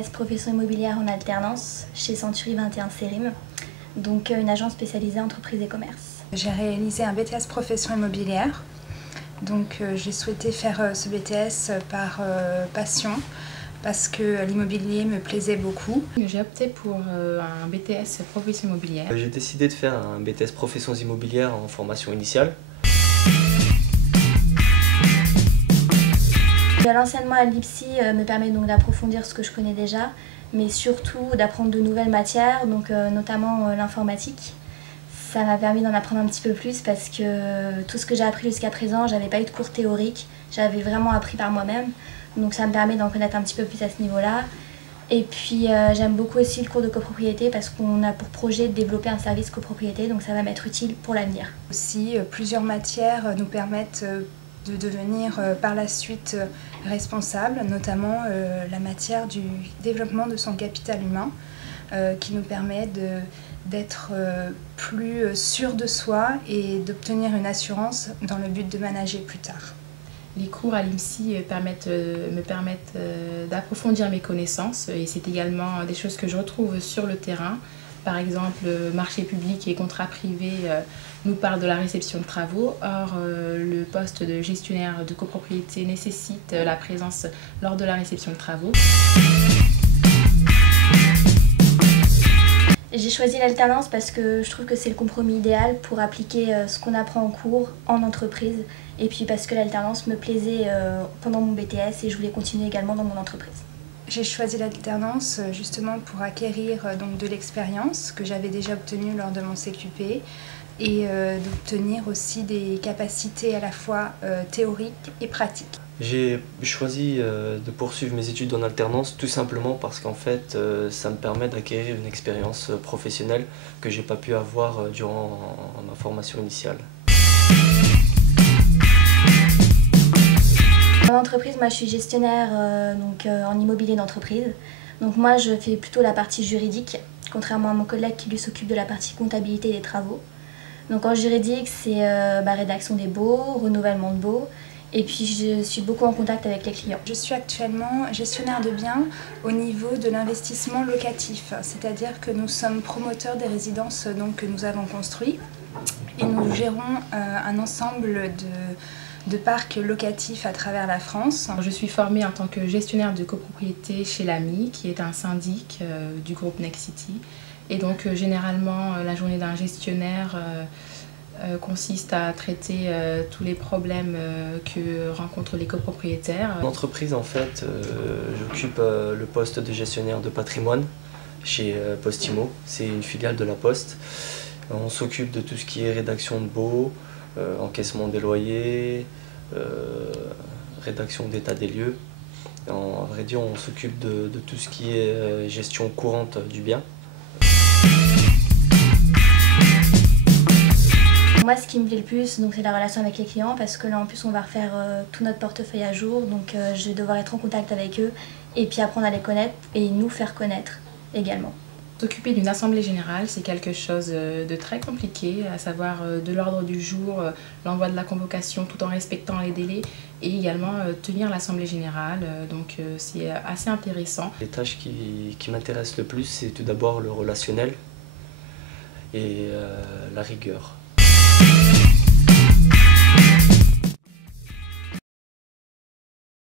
BTS Profession immobilière en alternance chez Century 21 Cérim, donc une agence spécialisée entreprise et commerce. J'ai réalisé un BTS Profession immobilière, donc j'ai souhaité faire ce BTS par passion, parce que l'immobilier me plaisait beaucoup. J'ai opté pour un BTS Profession immobilière. J'ai décidé de faire un BTS Professions immobilières en formation initiale. L'enseignement à l'IPSI me permet donc d'approfondir ce que je connais déjà, mais surtout d'apprendre de nouvelles matières, donc notamment l'informatique. Ça m'a permis d'en apprendre un petit peu plus parce que tout ce que j'ai appris jusqu'à présent, j'avais pas eu de cours théoriques, j'avais vraiment appris par moi-même. Donc ça me permet d'en connaître un petit peu plus à ce niveau-là. Et puis j'aime beaucoup aussi le cours de copropriété parce qu'on a pour projet de développer un service copropriété, donc ça va m'être utile pour l'avenir. Aussi, plusieurs matières nous permettent de devenir par la suite responsable, notamment la matière du développement de son capital humain, qui nous permet d'être plus sûr de soi et d'obtenir une assurance dans le but de manager plus tard. Les cours à l'IPSI me permettent d'approfondir mes connaissances et c'est également des choses que je retrouve sur le terrain. Par exemple, marché public et contrat privé nous parle de la réception de travaux. Or, le poste de gestionnaire de copropriété nécessite la présence lors de la réception de travaux. J'ai choisi l'alternance parce que je trouve que c'est le compromis idéal pour appliquer ce qu'on apprend en cours en entreprise et puis parce que l'alternance me plaisait pendant mon BTS et je voulais continuer également dans mon entreprise. J'ai choisi l'alternance justement pour acquérir donc, de l'expérience que j'avais déjà obtenue lors de mon CQP et d'obtenir aussi des capacités à la fois théoriques et pratiques. J'ai choisi de poursuivre mes études en alternance tout simplement parce qu'en fait ça me permet d'acquérir une expérience professionnelle que j'ai pas pu avoir durant ma formation initiale. En entreprise, moi je suis gestionnaire en immobilier d'entreprise. Donc moi je fais plutôt la partie juridique, contrairement à mon collègue qui lui s'occupe de la partie comptabilité des travaux. Donc en juridique, c'est rédaction des baux, renouvellement de baux. Et puis je suis beaucoup en contact avec les clients. Je suis actuellement gestionnaire de biens au niveau de l'investissement locatif, c'est-à-dire que nous sommes promoteurs des résidences que nous avons construites et nous gérons un ensemble de parcs locatifs à travers la France. Je suis formée en tant que gestionnaire de copropriété chez l'AMI, qui est un syndic du groupe Nexity. Et donc généralement la journée d'un gestionnaire consiste à traiter tous les problèmes que rencontrent les copropriétaires. En entreprise, en fait, j'occupe le poste de gestionnaire de patrimoine chez Postimo. C'est une filiale de la Poste. On s'occupe de tout ce qui est rédaction de baux, encaissement des loyers, rédaction d'état des lieux. À vrai dire, on s'occupe de tout ce qui est gestion courante du bien. Moi, ce qui me plaît le plus, c'est la relation avec les clients parce que là, en plus, on va refaire tout notre portefeuille à jour. Donc, je vais devoir être en contact avec eux et puis apprendre à les connaître et nous faire connaître également. S'occuper d'une assemblée générale, c'est quelque chose de très compliqué, à savoir de l'ordre du jour, l'envoi de la convocation tout en respectant les délais et également tenir l'assemblée générale. Donc, c'est assez intéressant. Les tâches qui m'intéressent le plus, c'est tout d'abord le relationnel et la rigueur.